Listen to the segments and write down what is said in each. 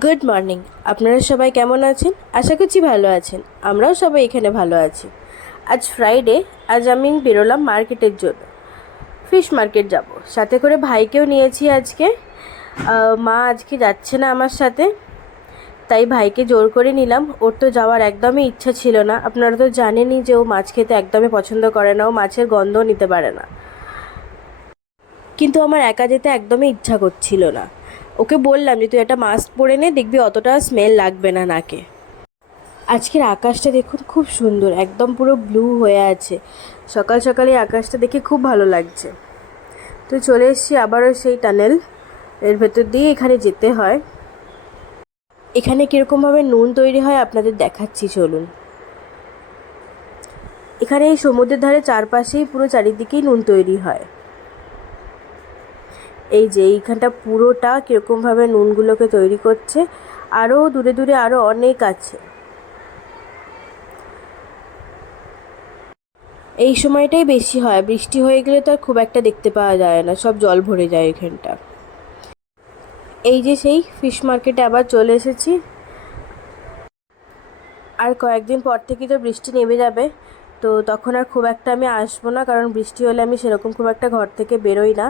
Good morning. আপনারা সবাই কেমন আছেন? আশা করছি ভালো আছেন। আমরাও সবাই এখানে ভালো আছি। আজ ফ্রাইডে। আজ আমি বেরোলাম মার্কেটের জন্য। ফিশ মার্কেট যাব, সাথে করে ভাইকেও নিয়েছি আজকে। মা আজকে যাচ্ছে না আমার সাথে, তাই ভাইকে জোর করে নিলাম। ওর তো যাওয়ার একদমই ইচ্ছা ছিল না। আপনারা তো জানেনই যে ও মাছ খেতে একদমই পছন্দ করে না, ও মাছের গন্ধও নিতে পারে না। কিন্তু আমার একা যেতে একদমই ইচ্ছা করছিল না। ওকে বললাম যে তুই একটা মাস্ক পরে নে, দেখবি অতটা স্মেল লাগবে না নাকে। আজকের আকাশটা দেখুন, খুব সুন্দর, একদম পুরো ব্লু হয়ে আছে। সকাল সকালে আকাশটা দেখে খুব ভালো লাগছে। তো চলে এসেছি আবারও সেই টানেল এর ভেতর দিয়ে। এখানে যেতে হয়। এখানে কীরকমভাবে নুন তৈরি হয় আপনাদের দেখাচ্ছি, চলুন। এখানে এই সমুদ্রের ধারে চারপাশেই পুরো চারিদিকেই নুন তৈরি হয়। এই যে এইখানটা পুরোটা কীরকমভাবে নুনগুলোকে তৈরি করছে। আরও দূরে দূরে আরও অনেক আছে। এই সময়টাই বেশি হয়, বৃষ্টি হয়ে গেলে তো আর খুব একটা দেখতে পাওয়া যায় না, সব জল ভরে যায় এখানটা। এই যে সেই ফিশ মার্কেটে আবার চলে এসেছি। আর কয়েকদিন পর থেকে তো বৃষ্টি নেমে যাবে, তো তখন আর খুব একটা আমি আসবো না, কারণ বৃষ্টি হলে আমি সেরকম খুব একটা ঘর থেকে বেরোই না।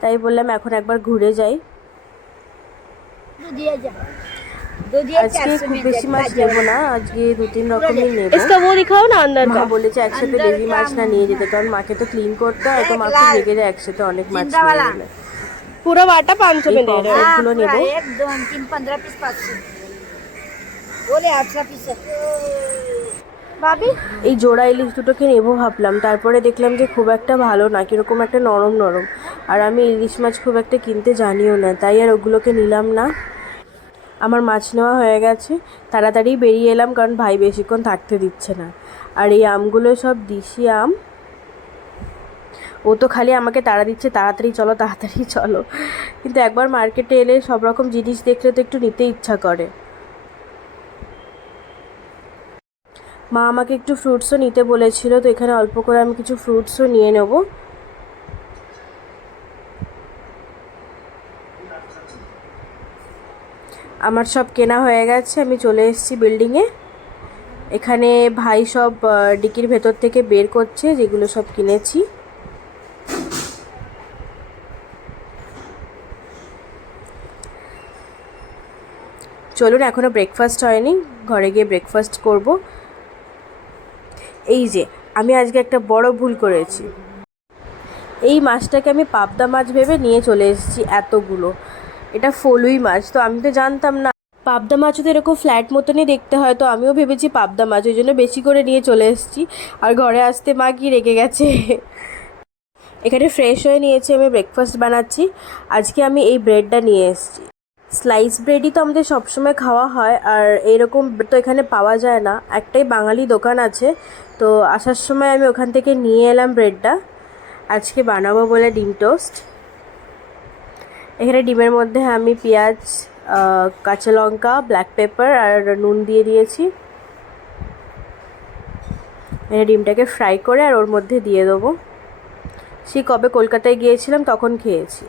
তাই বললাম এখন একবার ঘুরে যাই। আজকে খুব বেশি মাছ নেবো না, আজকে 2-3 রকমই নেবো। মা বলেছে একসাথে বেশি মাছ না নিয়ে যেতে, কারণ মাকে তো ক্লিন করতে হয়, তো মা খুব রেগে যায় একসাথে অনেক মাছ নিয়ে গেলে। पूरा वाटा 500 में दे रहे हैं। किलो नेबो 1 2 3 15 पीस 500 बोले 8 पीस ভাবি এই জোড়া ইলিশ দুটোকে নেবো ভাবলাম, তারপরে দেখলাম যে খুব একটা ভালো না, কীরকম একটা নরম নরম। আর আমি ইলিশ মাছ খুব একটা কিনতে জানিও না, তাই আর ওগুলোকে নিলাম না। আমার মাছ নেওয়া হয়ে গেছে, তাড়াতাড়ি বেরিয়ে এলাম, কারণ ভাই বেশিক্ষণ থাকতে দিচ্ছে না। আর এই আমগুলো সব দিশি আম। ও তো খালি আমাকে তাড়া দিচ্ছে, তাড়াতাড়ি চলো তাড়াতাড়ি চলো। কিন্তু একবার মার্কেটে এলে সব রকম জিনিস দেখলে তো একটু নিতে ইচ্ছা করে। মা আমাকে একটু ফ্রুটসও নিতে বলেছিল, তো এখানে অল্প করে আমি কিছু ফ্রুটসও নিয়ে নেব। আমার সব কেনা হয়ে গেছে, আমি চলে এসেছি বিল্ডিংয়ে। এখানে ভাই সব ডিকির ভেতর থেকে বের করছে যেগুলো সব কিনেছি। চলুন, এখনও ব্রেকফাস্ট হয়নি, ঘরে গিয়ে ব্রেকফাস্ট করব। এই যে আমি আজকে একটা বড় ভুল করেছি। এই মাছটাকে আমি পাবদা মাছ ভেবে নিয়ে চলে এসেছি এতগুলো। এটা ফলুই মাছ, তো আমি তো জানতাম না। পাবদা মাছও তো এরকম ফ্ল্যাট মতনই দেখতে হয়, তো আমিও ভেবেছি পাবদা মাছ, ওই জন্য বেশি করে নিয়ে চলে এসেছি। আর ঘরে আসতে মা কি রেগে গেছে। এখানে ফ্রেশ হয়ে নিয়েছি, আমি ব্রেকফাস্ট বানাচ্ছি। আজকে আমি এই ব্রেডটা নিয়ে এসেছি। স্লাইস ব্রেডই তো আমাদের সবসময় খাওয়া হয়, আর এইরকম তো এখানে পাওয়া যায় না। একটাই বাঙালি দোকান আছে, তো আসার সময় আমি ওখান থেকে নিয়ে এলাম ব্রেডটা। আজকে বানাবো বলে ডিম টোস্ট। এখানে ডিমের মধ্যে আমি পেঁয়াজ, কাঁচা লঙ্কা, ব্ল্যাক পেপার আর নুন দিয়ে দিয়েছি। এখানে ডিমটাকে ফ্রাই করে আর ওর মধ্যে দিয়ে দেবো। সেই কবে কলকাতায় গিয়েছিলাম তখন খেয়েছি,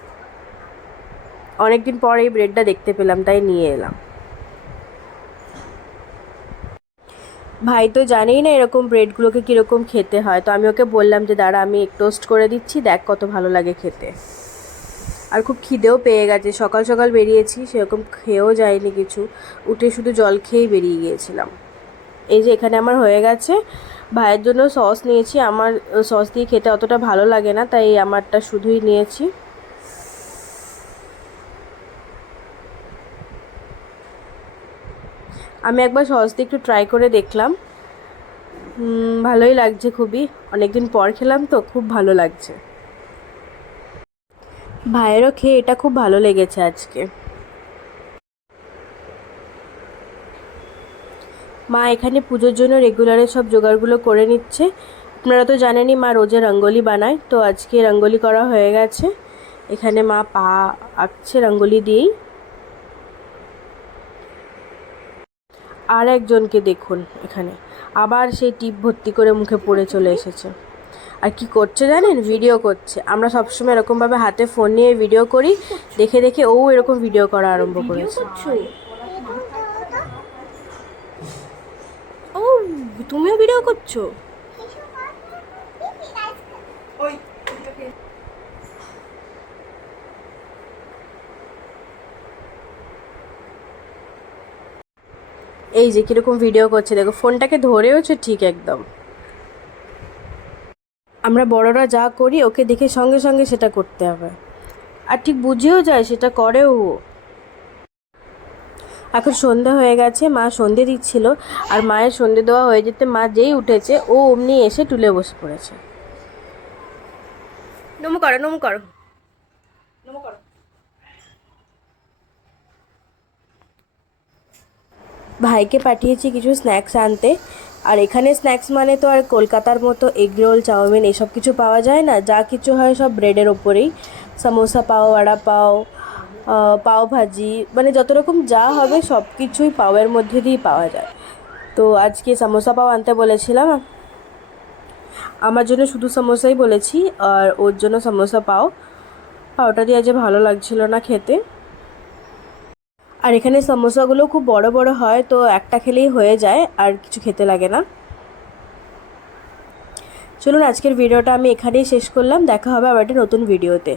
অনেকদিন পর এই ব্রেডটা দেখতে পেলাম, তাই নিয়ে এলাম। ভাই তো জানেই না এরকম ব্রেডগুলোকে কীরকম খেতে হয়, তো আমি ওকে বললাম যে দাঁড়া আমি এক টোস্ট করে দিচ্ছি, দেখ কত ভালো লাগে খেতে। আর খুব খিদেও পেয়ে গেছে, সকাল সকাল বেরিয়েছি, সেরকম খেয়েও যায়নি কিছু, উঠে শুধু জল খেয়েই বেরিয়ে গিয়েছিলাম। এই যে এখানে আমার হয়ে গেছে। ভাইয়ের জন্য সস নিয়েছি, আমার সস দিয়ে খেতে অতটা ভালো লাগে না, তাই আমারটা শুধুই নিয়েছি। আমি একবার সস দিয়ে একটু ট্রাই করে দেখলাম, ভালোই লাগছে খুবই। অনেকদিন পর খেলাম তো, খুব ভালো লাগছে। ভাইয়েরও খেয়ে এটা খুব ভালো লেগেছে আজকে। মা এখানে পুজোর জন্য রেগুলারের সব জোগাড়গুলো করে নিচ্ছে। আপনারা তো জানেনই মা রোজে রঙ্গোলি বানায়, তো আজকে রঙ্গোলি করা হয়ে গেছে। এখানে মা পা আঁকছে রঙ্গোলি দিয়েই। আর একজনকে দেখুন এখানে আবার সেই টিপ ভর্তি করে মুখে পড়ে চলে এসেছে। আর কি করছে জানেন? ভিডিও করছে। আমরা সবসময় এরকমভাবে হাতে ফোন নিয়ে ভিডিও করি, দেখে দেখে ও এরকম ভিডিও করা আরম্ভ করেছে। তুমিও ভিডিও করছো? এই যে কিরকম ভিডিও করছে দেখো, ফোনটাকে ধরেওছে ঠিক একদম। আমরা বড়রা যা করি ওকে দেখে সঙ্গে সঙ্গে সেটা করতে হবে, আর ঠিক বুঝেও যায়, সেটা করেও ও। এখন সন্ধ্যা হয়ে গেছে, মা সন্ধে দিচ্ছিল, আর মায়ের সন্ধে দেওয়া হয়ে যেতে মা যেই উঠেছে ও অমনি এসে টুলে বসে পড়েছে। নমো করো, নমো করো, নমো করো। ভাইকে পাঠিয়েছি কিছু স্ন্যাক্স আনতে, আর এখানে স্ন্যাক্স মানে তো আর কলকাতার মতো এগরোল, চাউমিন এসব কিছু পাওয়া যায় না। যা কিছু হয় সব ব্রেডের ওপরেই, সামোসা পাও, বড়া পাও, পাও ভাজি, মানে যত রকম যা হবে সব কিছুই পাওয়ের মধ্যে দিয়েই পাওয়া যায়। তো আজকে সামোসা পাও আনতে বলেছিলাম, আমার জন্য শুধু সমোসাই বলেছি, আর ওর জন্য সমোসা পাও। পাওটা দিয়ে আজ ভালো লাগছিল না খেতে। আর এখানে সমোসাগুলো খুব বড় বড় হয়, তো একটা খেলেই হয়ে যায়, আর কিছু খেতে লাগে না। চলুন আজকের ভিডিওটা আমি এখানেই শেষ করলাম, দেখা হবে আবার একটা নতুন ভিডিওতে।